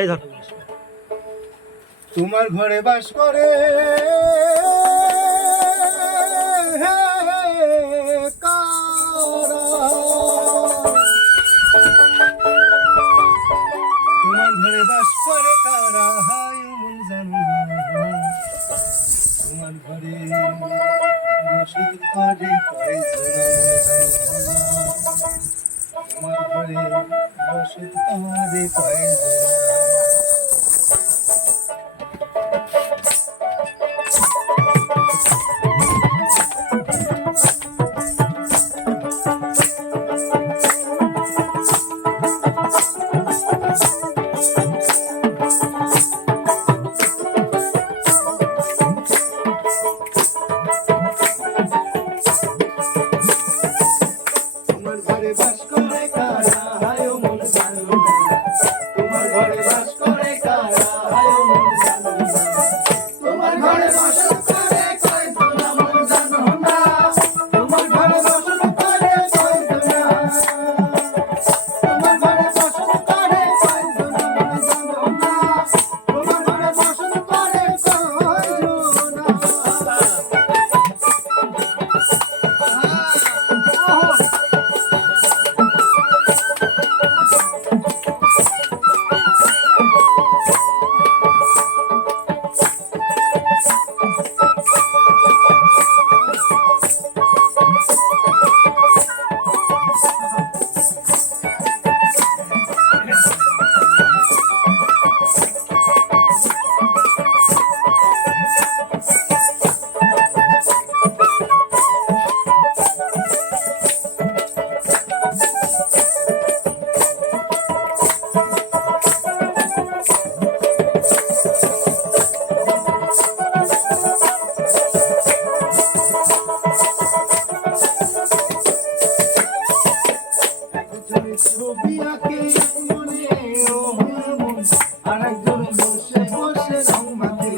এই ধর তোমার ঘরে বাস করে তোমার ঘরে বাস করে কারা হায় মন জানো না তোমার ঘরে বসত করে তোমার ঘরে বসত করে ছবি আঁকে মনে ও মন আরেকজন বসে বসে রং মাখে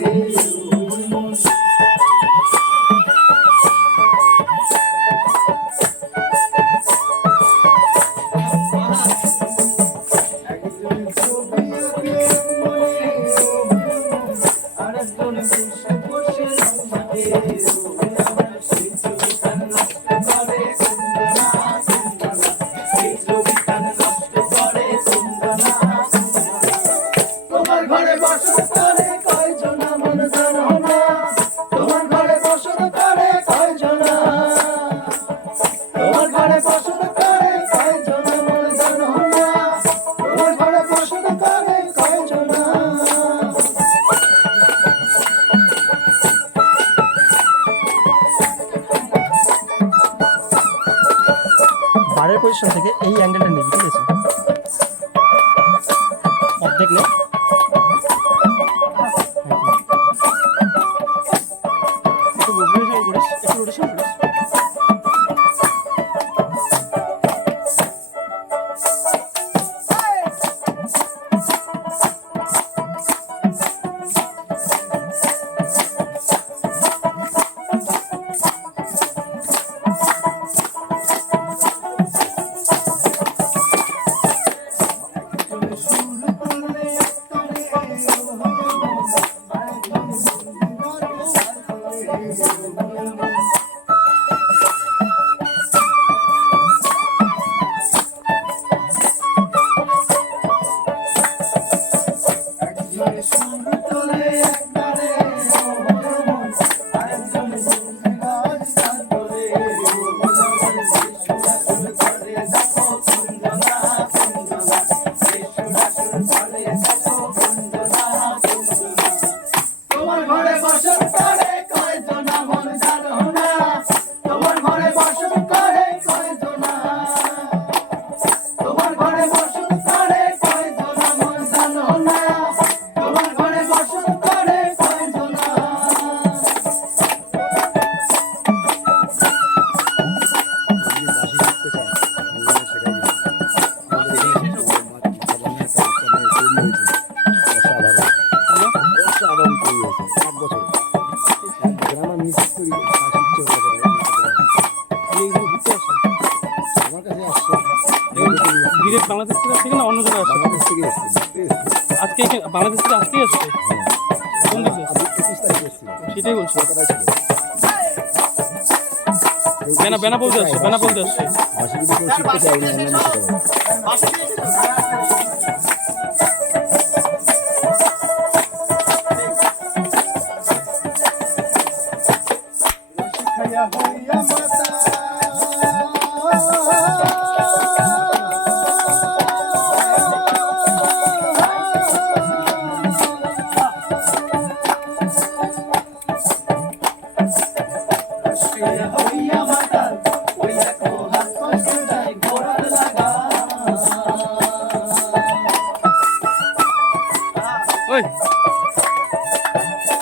একজন ছবি আঁকে মনে ও মন আরেকজন বসে বসে রং মাখে বারের পজিশন থেকে এই অ্যাঙ্গেলটা নিবি, ঠিক আছে? অর্ধেক নে, একটু রোটেশন করিস, একটু রোটেশন করিস। ডিরেক্ট বাংলাদেশ থেকে আসছে না অন্য জায়গায় আসছে? বাংলাদেশ থেকে এসেছি। আজকে বাংলাদেশ থেকে আসতেই আসছে কোন দেশে? আমি 25 তারিখে এসেছি সেটাই বলছি। কলকাতায় ছিল বেনা বলতে আসছে, বেনা বলতে আসছে। বাসি যদি কেউ শিখতে চায় উনি অনলাইনে শেখাবেন। খাইয়া হইয়া মাতা খাইয়া হইয়া মাতা ওই দেখো হাত কষ্ট যায় ঘোরার লাগা ওই